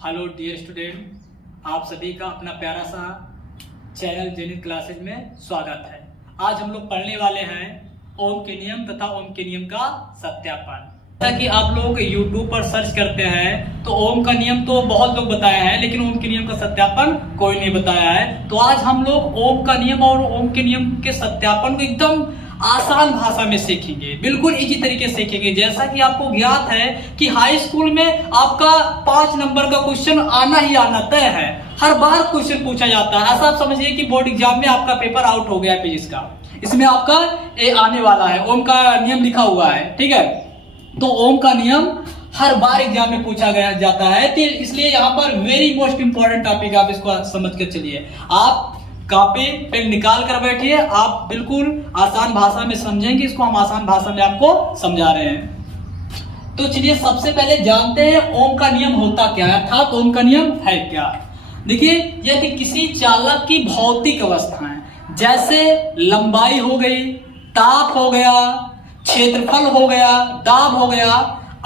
Hello dear student, आप सभी का अपना प्यारा सा चैनल जेनिथ क्लासेज में स्वागत है। आज हम लोग पढ़ने वाले हैं ओम के नियम तथा ओम के नियम का सत्यापन। जैसा कि आप लोग YouTube पर सर्च करते हैं तो ओम का नियम तो बहुत लोग बताया है, लेकिन ओम के नियम का सत्यापन कोई नहीं बताया है। तो आज हम लोग ओम का नियम और ओम के नियम के सत्यापन को एकदम आसान भाषा में सीखेंगे, बिल्कुल इजी तरीके से सीखेंगे। जैसा कि आपको ज्ञात है कि हाई स्कूल में आपका 5 नंबर का क्वेश्चन आना ही आना तय है, हर बार क्वेश्चन पूछा जाता है। ऐसा आप समझिए कि बोर्ड एग्जाम में आपका पेपर आउट हो गया फिजिक्स का, इसमें आपका ए आने वाला है, ओम का नियम लिखा हुआ है, ठीक है। तो ओम का नियम हर बार एग्जाम में पूछा गया जाता है, तो इसलिए यहाँ पर वेरी मोस्ट इंपॉर्टेंट टॉपिक, आप इसको समझ कर चलिए। आप कॉपी पेन निकाल कर बैठिए, आप बिल्कुल आसान भाषा में समझेंगे, इसको हम आसान भाषा में आपको समझा रहे हैं। तो चलिए सबसे पहले जानते हैं ओम का नियम होता क्या है, अर्थात ओम का नियम है क्या। देखिए, यदि किसी चालक की भौतिक अवस्थाएं जैसे लंबाई हो गई, ताप हो गया, क्षेत्रफल हो गया, दाब हो गया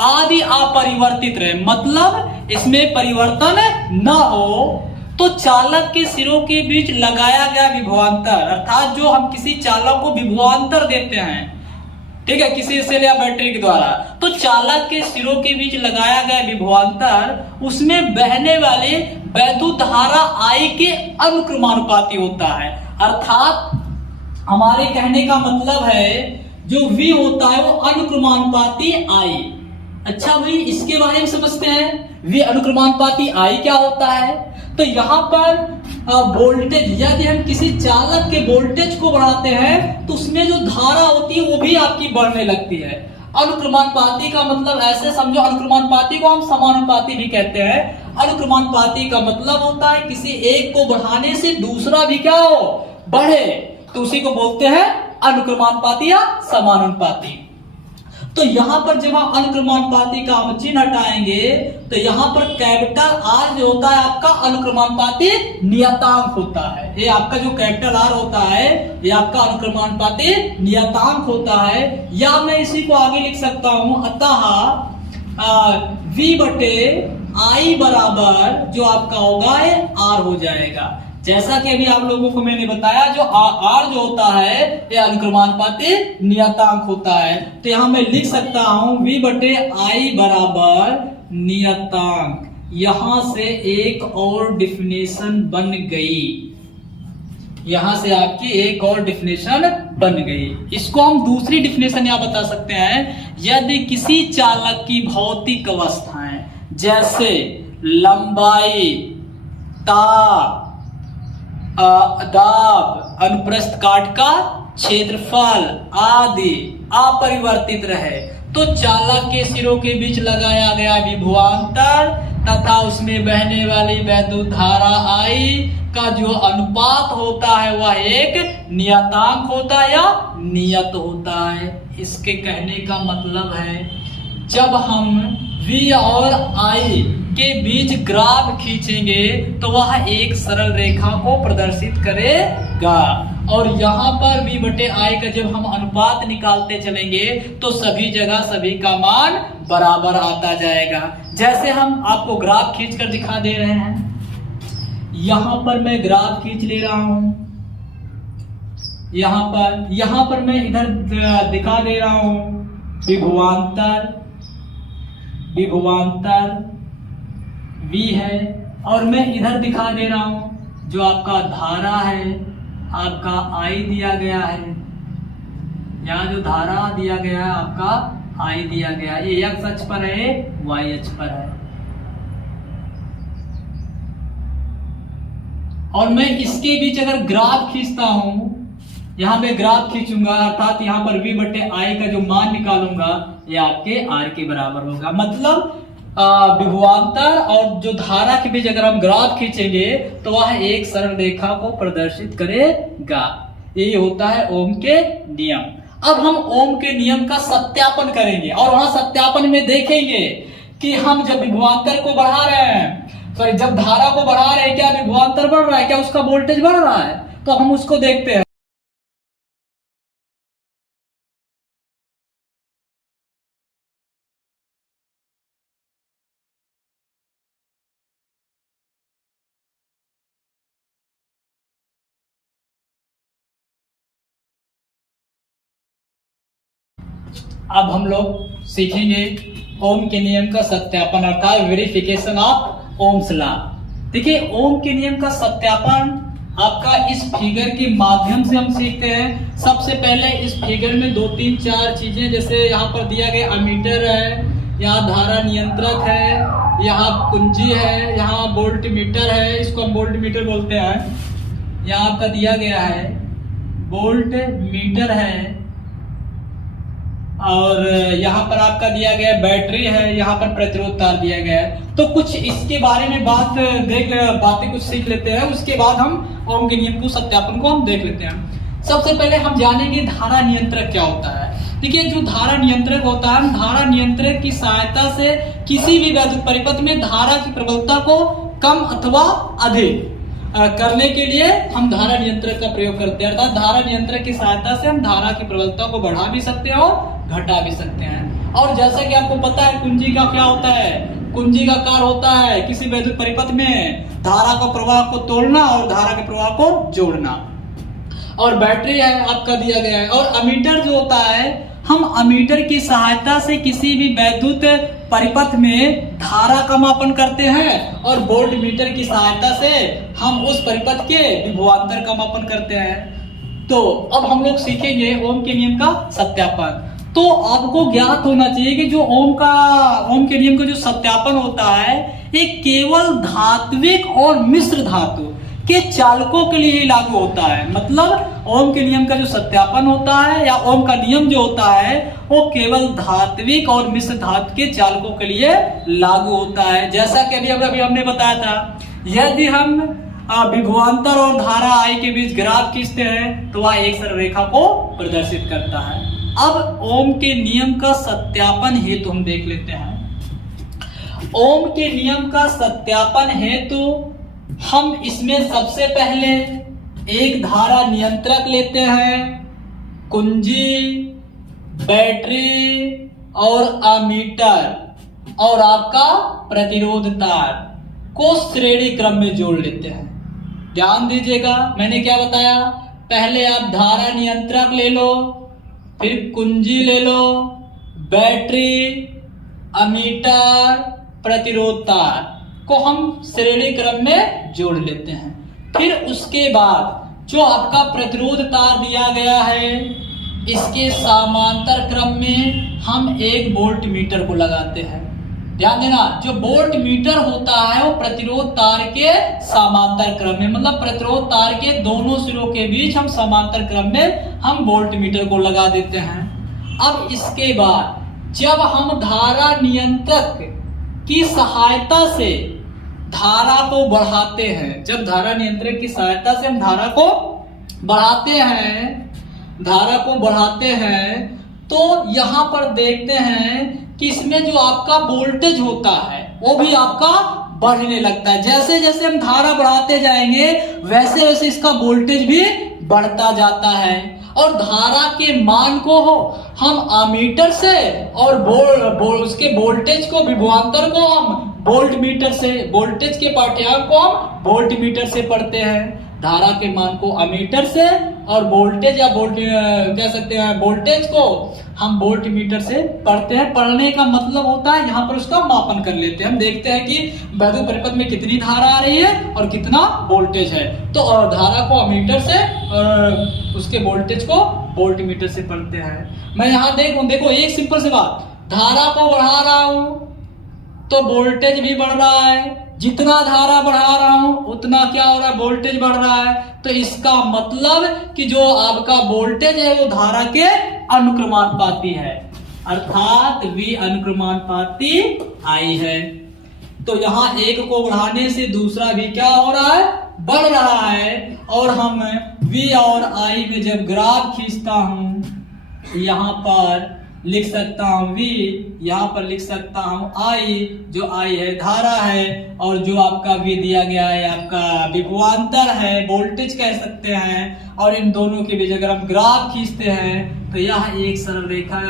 आदि अपरिवर्तित रहे, मतलब इसमें परिवर्तन न हो, तो चालक के सिरों के बीच लगाया गया विभवांतर, अर्थात जो हम किसी चालक को विभवांतर देते हैं, ठीक है, किसी सेल या बैटरी के द्वारा, तो चालक के सिरों के बीच लगाया गया विभवांतर उसमें बहने वाले वैद्युत धारा I के अनुक्रमानुपाती होता है। अर्थात हमारे कहने का मतलब है जो V होता है वो अनुक्रमानुपाती I। अच्छा भाई, इसके बारे में समझते हैं, V अनुक्रमानुपाती I क्या होता है। तो यहाँ पर वोल्टेज, यदि हम किसी चालक के वोल्टेज को बढ़ाते हैं तो उसमें जो धारा होती है वो भी आपकी बढ़ने लगती है। अनुक्रमानुपाती का मतलब ऐसे समझो, अनुक्रमानुपाती को हम समानुपाती भी कहते हैं। अनुक्रमानुपाती का मतलब होता है किसी एक को बढ़ाने से दूसरा भी क्या हो, बढ़े, तो उसी को बोलते हैं अनुक्रमानुपाती या समानुपाती। तो यहां पर जब हम अनुक्रमानुपाती का हम चिन्ह हटाएंगे तो यहां पर कैपिटल R जो होता है आपका अनुक्रमानुपाती नियतांक होता है। ये आपका जो कैपिटल R होता है ये आपका अनुक्रमानुपाती नियतांक होता है, या मैं इसी को आगे लिख सकता हूं, अतः V बटे I बराबर जो आपका होगा ये R हो जाएगा। जैसा कि अभी आप लोगों को मैंने बताया, जो R जो होता है ये अनुक्रमानुपाती नियतांक होता है। तो यहां मैं लिख सकता हूं V बटे I बराबर नियतांक। यहां से एक और डिफिनेशन बन गई, यहां से आपकी एक और डिफिनेशन बन गई। इसको हम दूसरी डिफिनेशन यहां बता सकते हैं, यदि किसी चालक की भौतिक अवस्थाएं जैसे लंबाई, ताप, दाब, अनुप्रस्थ काट का क्षेत्रफल आदि अपरिवर्तित रहे, तो चालक के सिरों के बीच लगाया गया विभवांतर तथा उसमें बहने वाली वैद्युत धारा I का जो अनुपात होता है वह एक नियतांक होता है या नियत होता है। इसके कहने का मतलब है जब हम V और I के बीच ग्राफ खींचेंगे तो वह एक सरल रेखा को प्रदर्शित करेगा, और यहाँ पर V बटे I का जब हम अनुपात निकालते चलेंगे तो सभी जगह सभी का मान बराबर आता जाएगा। जैसे हम आपको ग्राफ खींच कर दिखा दे रहे हैं, यहाँ पर मैं ग्राफ खींच ले रहा हूं, यहाँ पर मैं इधर दिखा दे रहा हूं विभवांतर V है, और मैं इधर दिखा दे रहा हूं जो आपका धारा है, आपका I दिया गया है, यहाँ जो धारा दिया गया है आपका I दिया गया है, ये x अक्ष पर है, y अक्ष पर है। और मैं इसके बीच अगर ग्राफ खींचता हूं, यहां मैं ग्राफ खींचूंगा, अर्थात यहां पर V बटे I का जो मान निकालूंगा ये आपके R के बराबर होगा। मतलब विभवांतर और जो धारा के बीच अगर हम ग्राफ खींचेंगे तो वह एक सरल रेखा को प्रदर्शित करेगा। ये होता है ओम के नियम। अब हम ओम के नियम का सत्यापन करेंगे और वहां सत्यापन में देखेंगे कि हम जब विभवांतर को बढ़ा रहे हैं, सॉरी जब धारा को बढ़ा रहे हैं, क्या विभवांतर बढ़ रहा है, क्या उसका वोल्टेज बढ़ रहा है, तो हम उसको देखते हैं। अब हम लोग सीखेंगे ओम के नियम का सत्यापन अर्थात वेरिफिकेशन ऑफ ओम्स लॉ। देखिए ओम के नियम का सत्यापन आपका इस फिगर के माध्यम से हम सीखते हैं। सबसे पहले इस फिगर में 2 3 4 चीजें, जैसे यहाँ पर दिया गया अमीटर है, यहाँ धारा नियंत्रक है, यहाँ कुंजी है, यहाँ वोल्ट मीटर है, इसको हम वोल्ट मीटर बोलते हैं। यहाँ आपका दिया गया है वोल्ट मीटर है, और यहाँ पर आपका दिया गया बैटरी है, यहाँ पर प्रतिरोध तार दिया गया है। तो कुछ इसके बारे में बातें कुछ सीख लेते हैं, उसके बाद हम ओम के नियम को सत्यापन को हम देख लेते हैं। सबसे पहले हम जानेंगे धारा नियंत्रक क्या होता है। देखिए जो धारा नियंत्रक होता है, धारा नियंत्रक की सहायता से किसी भी वैद्युत परिपथ में धारा की प्रबलता को कम अथवा अधिक करने के लिए हम धारा नियंत्रक का प्रयोग करते हैं। अर्थात धारा नियंत्रक की सहायता से हम धारा की प्रबलता को बढ़ा भी सकते हैं और घटा भी सकते हैं। और जैसा कि आपको पता है कुंजी का क्या होता है, कुंजी का कार्य होता है किसी वैद्युत परिपथ में धारा का प्रवाह को तोड़ना और धारा के प्रवाह को जोड़ना। और बैटरी है आपका दिया गया है। और अमीटर जो होता है, हम अमीटर की सहायता से किसी भी वैद्युत परिपथ में धारा का मापन करते हैं, और वोल्ट मीटर की सहायता से हम उस परिपथ के विभवांतर का मापन करते हैं। तो अब हम लोग सीखेंगे ओम के नियम का सत्यापन। तो आपको ज्ञात होना चाहिए कि जो ओम के नियम का जो सत्यापन होता है, ये केवल धात्विक और मिश्र धातु के चालकों के लिए ही लागू होता है। मतलब ओम के नियम का जो सत्यापन होता है या ओम का नियम जो होता है, वो केवल धात्विक और मिश्र धातु के चालकों के लिए लागू होता है। जैसा कि अभी हमने बताया था, यदि हम विभवांतर और धारा आई के बीच ग्राफ खींचते हैं तो वह एक सरल रेखा को प्रदर्शित करता है। अब ओम के नियम का सत्यापन हेतु हम देख लेते हैं। ओम के नियम का सत्यापन हेतु हम इसमें सबसे पहले एक धारा नियंत्रक लेते हैं, कुंजी, बैटरी और अमीटर और आपका प्रतिरोध तार को श्रेणी क्रम में जोड़ लेते हैं। ध्यान दीजिएगा, मैंने क्या बताया, पहले आप धारा नियंत्रक ले लो, फिर कुंजी ले लो, बैटरी, अमीटर, प्रतिरोध तार को हम श्रेणी क्रम में जोड़ लेते हैं। फिर उसके बाद जो आपका प्रतिरोध तार दिया गया है, इसके समांतर क्रम में हम एक वोल्ट मीटर को लगाते हैं। ध्यान देना, जो वोल्ट मीटर होता है वो प्रतिरोध तार के समांतर क्रम में, मतलब प्रतिरोध तार के दोनों सिरों के बीच हम समांतर क्रम में हम वोल्ट मीटर को लगा देते हैं। अब इसके बाद जब हम धारा नियंत्रक की सहायता से धारा को बढ़ाते हैं, जब धारा नियंत्रक की सहायता से हम धारा को बढ़ाते हैं, तो यहां पर देखते हैं कि इसमें जो आपका वोल्टेज होता है वो भी आपका बढ़ने लगता है। जैसे जैसे हम धारा बढ़ाते जाएंगे वैसे वैसे इसका वोल्टेज भी बढ़ता जाता है। और धारा के मान को हम अमीटर से और उसके वोल्टेज को, विभवांतर को हम वोल्ट मीटर से, वोल्टेज के पाठ्यांक को हम वोल्ट मीटर से पढ़ते हैं। धारा के मान को अमीटर से और वोल्टेज या कह सकते हैं वोल्टेज को हम वोल्ट मीटर से पढ़ते हैं। पढ़ने का मतलब होता है यहाँ पर उसका मापन कर लेते हैं। हम देखते हैं कि वैद्युत परिपथ में कितनी धारा आ रही है और कितना वोल्टेज है, तो धारा को अमीटर से और उसके वोल्टेज को वोल्ट मीटर से पढ़ते हैं। मैं यहाँ देखो एक सिंपल सी बात, धारा को बढ़ा रहा हूं तो वोल्टेज भी बढ़ रहा है, जितना धारा बढ़ा रहा हूं उतना क्या हो रहा है, वोल्टेज बढ़ रहा है। तो इसका मतलब कि जो आपका वोल्टेज है वो धारा के अनुक्रमानुपाती है, अर्थात V अनुक्रमानुपाती I है। तो यहाँ एक को बढ़ाने से दूसरा भी क्या हो रहा है, बढ़ रहा है। और हम V और I में जब ग्राफ खींचता हूं, यहाँ पर लिख सकता हूं V, यहाँ पर लिख सकता हूं I, जो I है धारा है, और जो आपका V दिया गया है आपका विभवांतर है, वोल्टेज कह सकते हैं। और इन दोनों के बीच अगर हम ग्राफ खींचते हैं तो यह एक सरल रेखा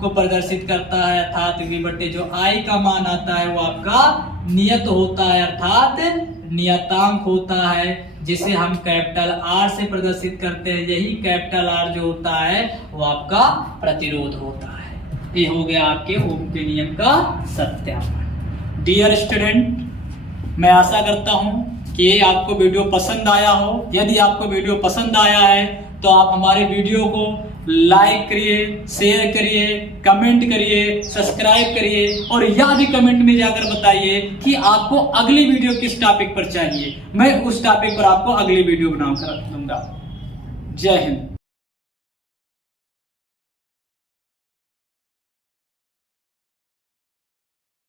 को प्रदर्शित करता है, अर्थात V बटे जो I का मान आता है वो आपका नियत होता है, अर्थात नियतांक होता है, जिसे हम कैपिटल R से प्रदर्शित करते हैं। यही कैपिटल R जो होता है वो आपका प्रतिरोध होता है। ये हो गया आपके ओम के नियम का सत्यापन। डियर स्टूडेंट, मैं आशा करता हूं कि ये आपको वीडियो पसंद आया हो। यदि आपको वीडियो पसंद आया है तो आप हमारे वीडियो को लाइक करिए, शेयर करिए, कमेंट करिए, सब्सक्राइब करिए और यह भी कमेंट में जाकर बताइए कि आपको अगली वीडियो किस टॉपिक पर चाहिए। मैं उस टॉपिक पर आपको अगली वीडियो बनाकर दूंगा। जय हिंद।